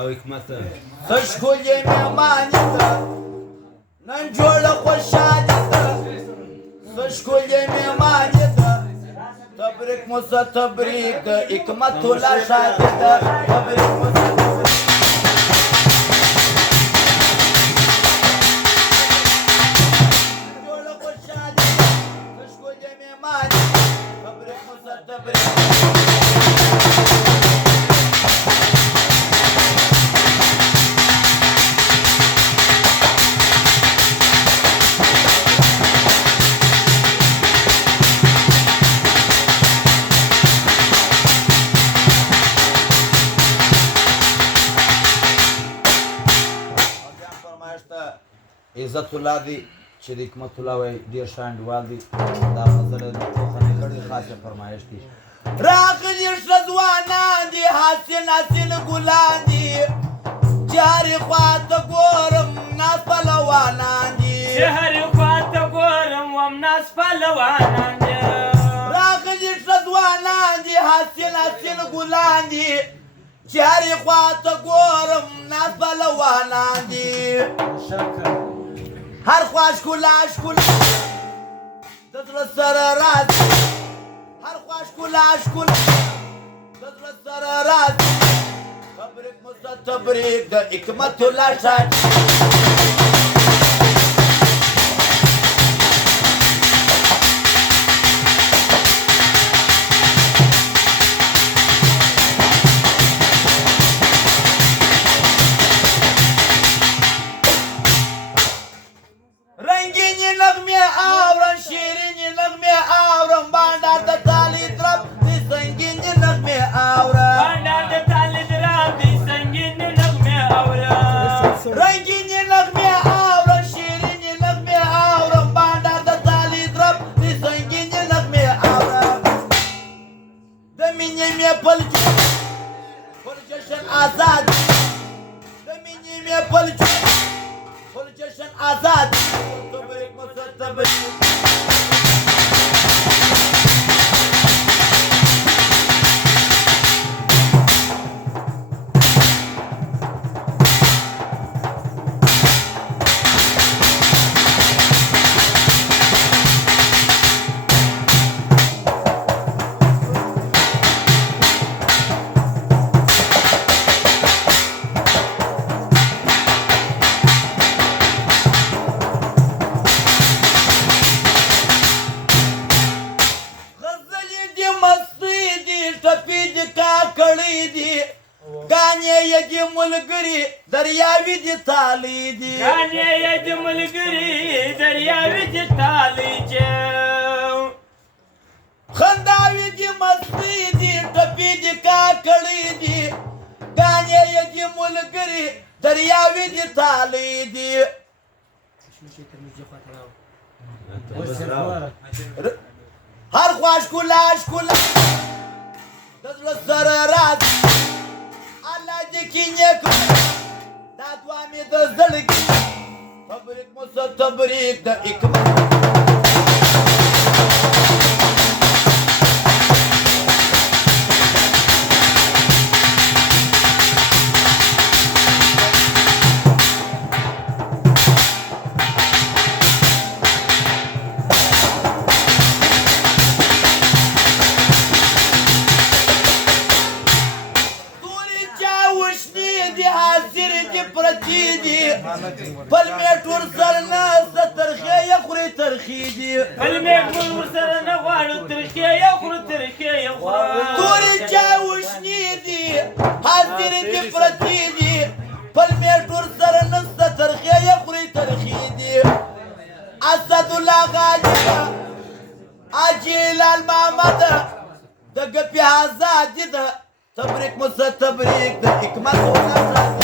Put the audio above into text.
او حکمت ښکلې مېمانې ده نن جوړه خوشحالي ده څه ښکلې مېمانې ده تبریک مو څه تبریک حکمت الله شادي ده تبریک مو څه تبریک جوړه خوشحالي ده څه ښکلې مېمانې تبریک مو څه تبریک عزت الله دی چې د حکمت الله وایي ډېر ښه انډیوال دی دا غزل یې د پوښتنې کړې خاصه فرمایش دی راغلي ښه ځوانان دي حاصل حاصل ګلان دي چې هرې خواته ګورم ناز پهلوانان دي چې هرې خواته ګورم وم ناز پهلوانان دي راغلي ښه ځوانان دي حاصل حاصل ګلان دي چې هرې خواته ګورم ناز پهلوانان دي هر خوا ښکلا ښکلا د زړه سره راځي هر خوا ښکلا ښکلا د زړه سره راځي تبریک مو څه تبریک د حکمت الله شادي آزاد زمینی میں پل جشن آزاد تبریک مو څه تبریک گانے یہ دی ملگری دریاوی دی تالی دی گانے یہ دی ملگری دریاوی دی تالی دی خنداوی دی مستی دی ٹپی دی کاکڑی دی گانے یہ دی ملگری دریاوی دی تالی دی ہر خواش کلاش کلا دزل سر رات Allah dikinye dadwami da zalki tabrik musa tabrik da hikmet پل میں ټول سر نه ترخی یا خوري ترخی دی پل میں ټول سر نه غواړو ترخی یا خوري ترخی یا توري چا وشنی دی حاضر دی پرتی دی پل میں ټول سر نه ترخی یا خوري ترخی دی اسد الله غاجی اجل المحمد دغه په آزاد دی تبریک مو څه تبریک د حکمت الله